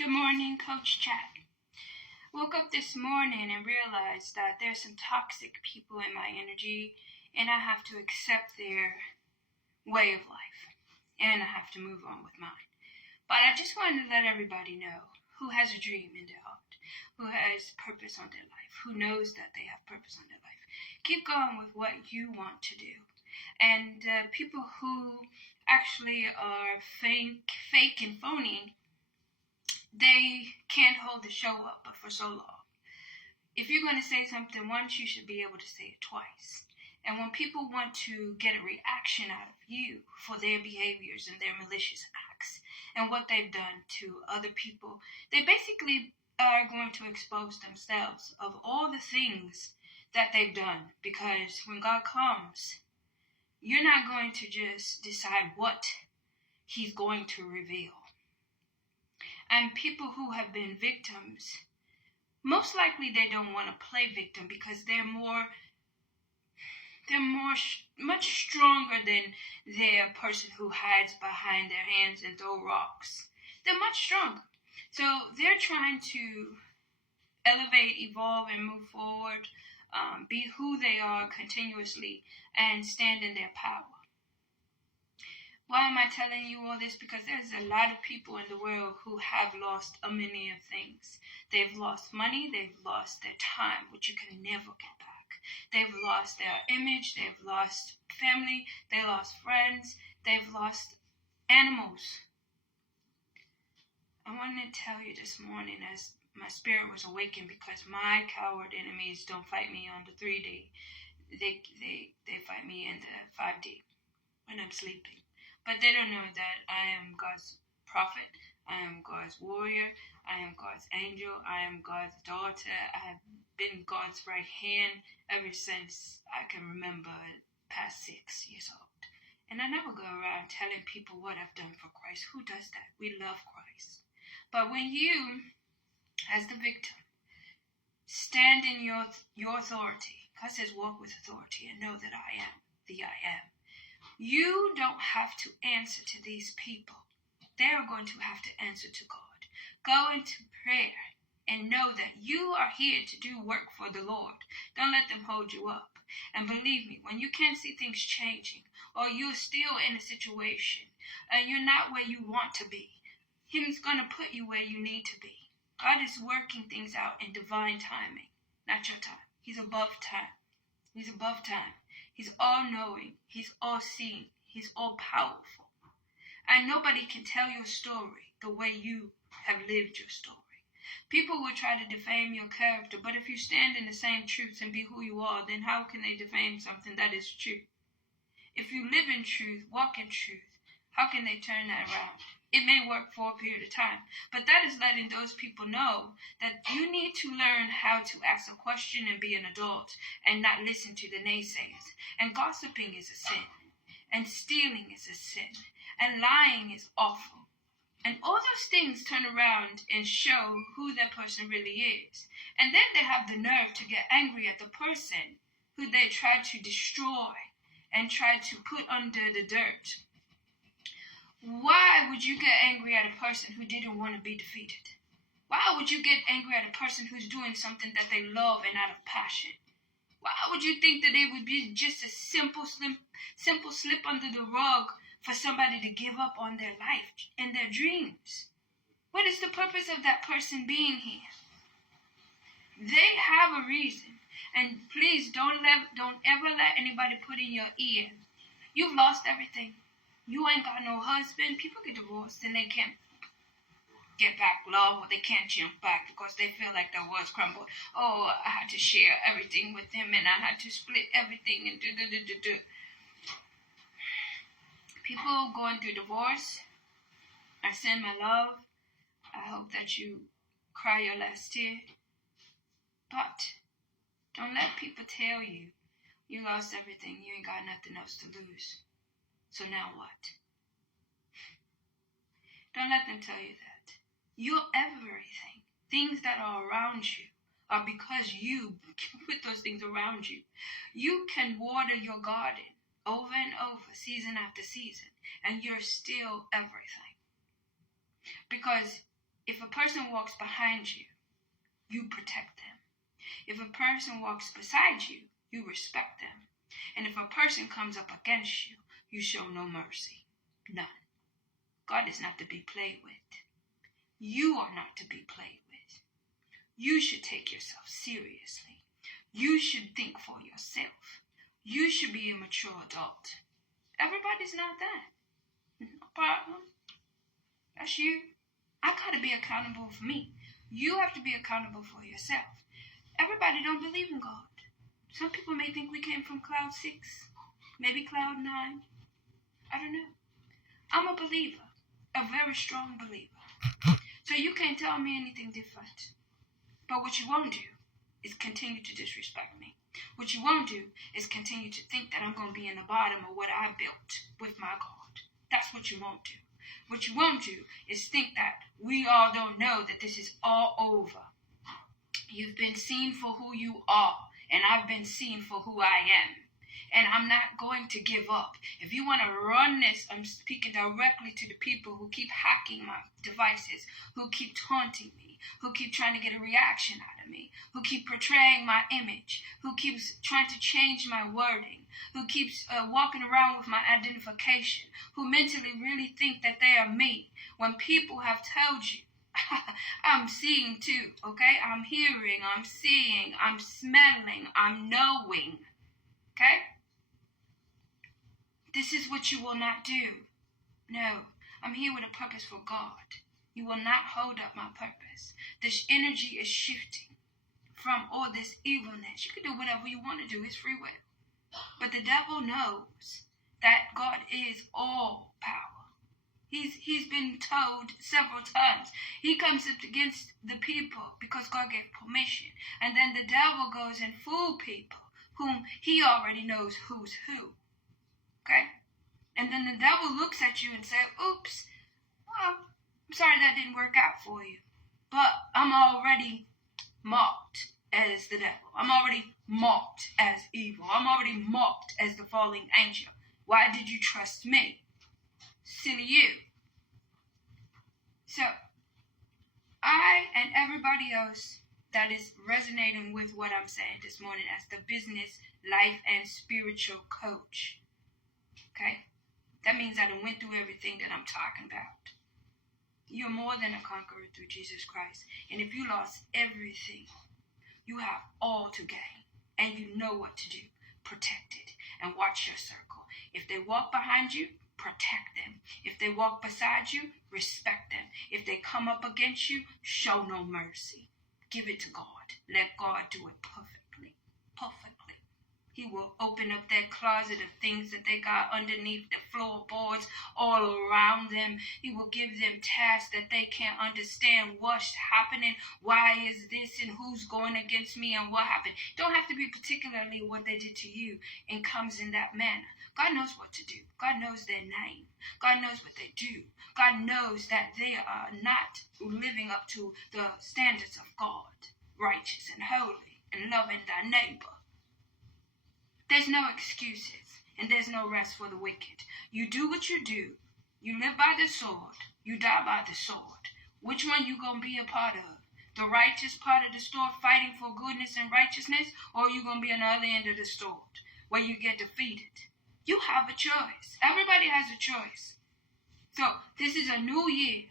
Good morning, Coach Jack. Woke up this morning and realized that there's some toxic people in my energy, and I have to accept their way of life, and I have to move on with mine. But I just wanted to let everybody know who has a dream in their heart, who has purpose on their life, who knows that they have purpose on their life. Keep going with what you want to do. And people who actually are fake and phony, they can't hold the show up for so long. If you're going to say something once, you should be able to say it twice. And when people want to get a reaction out of you for their behaviors and their malicious acts and what they've done to other people, they basically are going to expose themselves of all the things that they've done. Because when God comes, you're not going to just decide what He's going to reveal. And people who have been victims, most likely they don't want to play victim because they're much stronger than their person who hides behind their hands and throw rocks. They're much stronger. So they're trying to elevate, evolve, and move forward, be who they are continuously, and stand in their power. Why am I telling you all this? Because there's a lot of people in the world who have lost a many of things. They've lost money, they've lost their time, which you can never get back. They've lost their image, they've lost family, they lost friends, they've lost animals. I wanted to tell you this morning as my spirit was awakened, because my coward enemies don't fight me on the 3D. They fight me in the 5D when I'm sleeping. But they don't know that I am God's prophet, I am God's warrior, I am God's angel, I am God's daughter. I have been God's right hand ever since I can remember, past 6 years old. And I never go around telling people what I've done for Christ. Who does that? We love Christ. But when you, as the victim, stand in your authority, God says walk with authority and know that I am the I am. You don't have to answer to these people. They are going to have to answer to God. Go into prayer and know that you are here to do work for the Lord. Don't let them hold you up. And believe me, when you can't see things changing, or you're still in a situation and you're not where you want to be, He's going to put you where you need to be. God is working things out in divine timing, not your time. He's above time. He's above time. He's all-knowing. He's all-seeing. He's all-powerful. And nobody can tell your story the way you have lived your story. People will try to defame your character, but if you stand in the same truth and be who you are, then how can they defame something that is true? If you live in truth, walk in truth, how can they turn that around? It may work for a period of time, but that is letting those people know that you need to learn how to ask a question and be an adult and not listen to the naysayers. And gossiping is a sin, and stealing is a sin, and lying is awful. And all those things turn around and show who that person really is. And then they have the nerve to get angry at the person who they tried to destroy and tried to put under the dirt. Why would you get angry at a person who didn't want to be defeated? Why would you get angry at a person who's doing something that they love and out of passion? Why would you think that it would be just a simple slip under the rug for somebody to give up on their life and their dreams? What is the purpose of that person being here? They have a reason. And please don't ever let anybody put in your ear, you've lost everything. You ain't got no husband. People get divorced and they can't get back love, or they can't jump back because they feel like their world's crumbled. Oh, I had to share everything with him and I had to split everything and do. People going through divorce, I send my love. I hope that you cry your last tear. But don't let people tell you you lost everything. You ain't got nothing else to lose. So now what? Don't let them tell you that. You're everything. Things that are around you are because you put those things around you. You can water your garden over and over, season after season, and you're still everything. Because If a person walks behind you, you protect them. If a person walks beside you, you respect them. And if a person comes up against you, you show no mercy. None. God is not to be played with. You are not to be played with. You should take yourself seriously. You should think for yourself. You should be a mature adult. Everybody's not that. No problem. That's you. I got to be accountable for me. You have to be accountable for yourself. Everybody don't believe in God. Some people may think we came from cloud 6, maybe cloud 9. I don't know. I'm a believer, a very strong believer. So you can't tell me anything different. But what you won't do is continue to disrespect me. What you won't do is continue to think that I'm going to be in the bottom of what I built with my God. That's what you won't do. What you won't do is think that we all don't know that this is all over. You've been seen for who you are, and I've been seen for who I am. And I'm not going to give up. If you want to run this, I'm speaking directly to the people who keep hacking my devices, who keep taunting me, who keep trying to get a reaction out of me, who keep portraying my image, who keeps trying to change my wording, who keeps walking around with my identification, who mentally really think that they are me, when people have told you, I'm seeing too, okay? I'm hearing, I'm seeing, I'm smelling, I'm knowing, okay? This is what you will not do. No, I'm here with a purpose for God. You will not hold up my purpose. This energy is shifting from all this evilness. You can do whatever you want to do. It's free will. But the devil knows that God is all power. He's been told several times. He comes up against the people because God gave permission. And then the devil goes and fools people whom he already knows who's who. Okay? And then the devil looks at you and says, oops, well, I'm sorry that didn't work out for you. But I'm already marked as the devil. I'm already marked as evil. I'm already marked as the falling angel. Why did you trust me? Silly you. So, I and everybody else that is resonating with what I'm saying this morning as the business, life, and spiritual coach. Okay? That means I done went through everything that I'm talking about. You're more than a conqueror through Jesus Christ. And if you lost everything, you have all to gain. And you know what to do. Protect it. And watch your circle. If they walk behind you, protect them. If they walk beside you, respect them. If they come up against you, show no mercy. Give it to God. Let God do it perfectly. Perfectly. He will open up that closet of things that they got underneath the floorboards all around them. He will give them tasks that they can't understand what's happening. Why is this and who's going against me and what happened? Don't have to be particularly what they did to you and comes in that manner. God knows what to do. God knows their name. God knows what they do. God knows that they are not living up to the standards of God, righteous and holy and loving thy neighbor. There's no excuses, and there's no rest for the wicked. You do what you do. You live by the sword. You die by the sword. Which one you gonna be a part of? The righteous part of the sword fighting for goodness and righteousness, or you gonna be on the other end of the sword where you get defeated? You have a choice. Everybody has a choice. So this is a new year.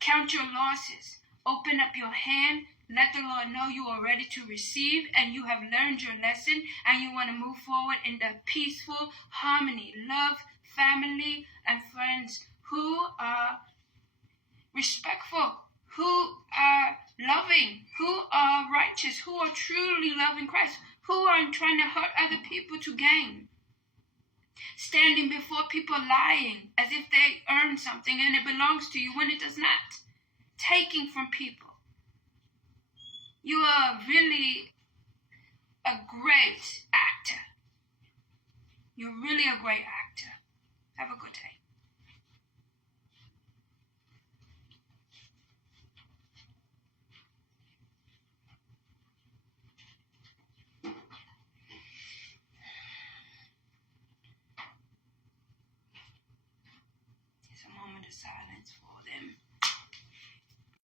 Count your losses. Open up your hand. Let the Lord know you are ready to receive and you have learned your lesson and you want to move forward in the peaceful harmony, love, family, and friends who are respectful, who are loving, who are righteous, who are truly loving Christ, who aren't trying to hurt other people to gain. Standing before people lying as if they earned something and it belongs to you when it does not. Taking from people. You are really a great actor. You're really a great actor. Have a good day. It's a moment of silence for them.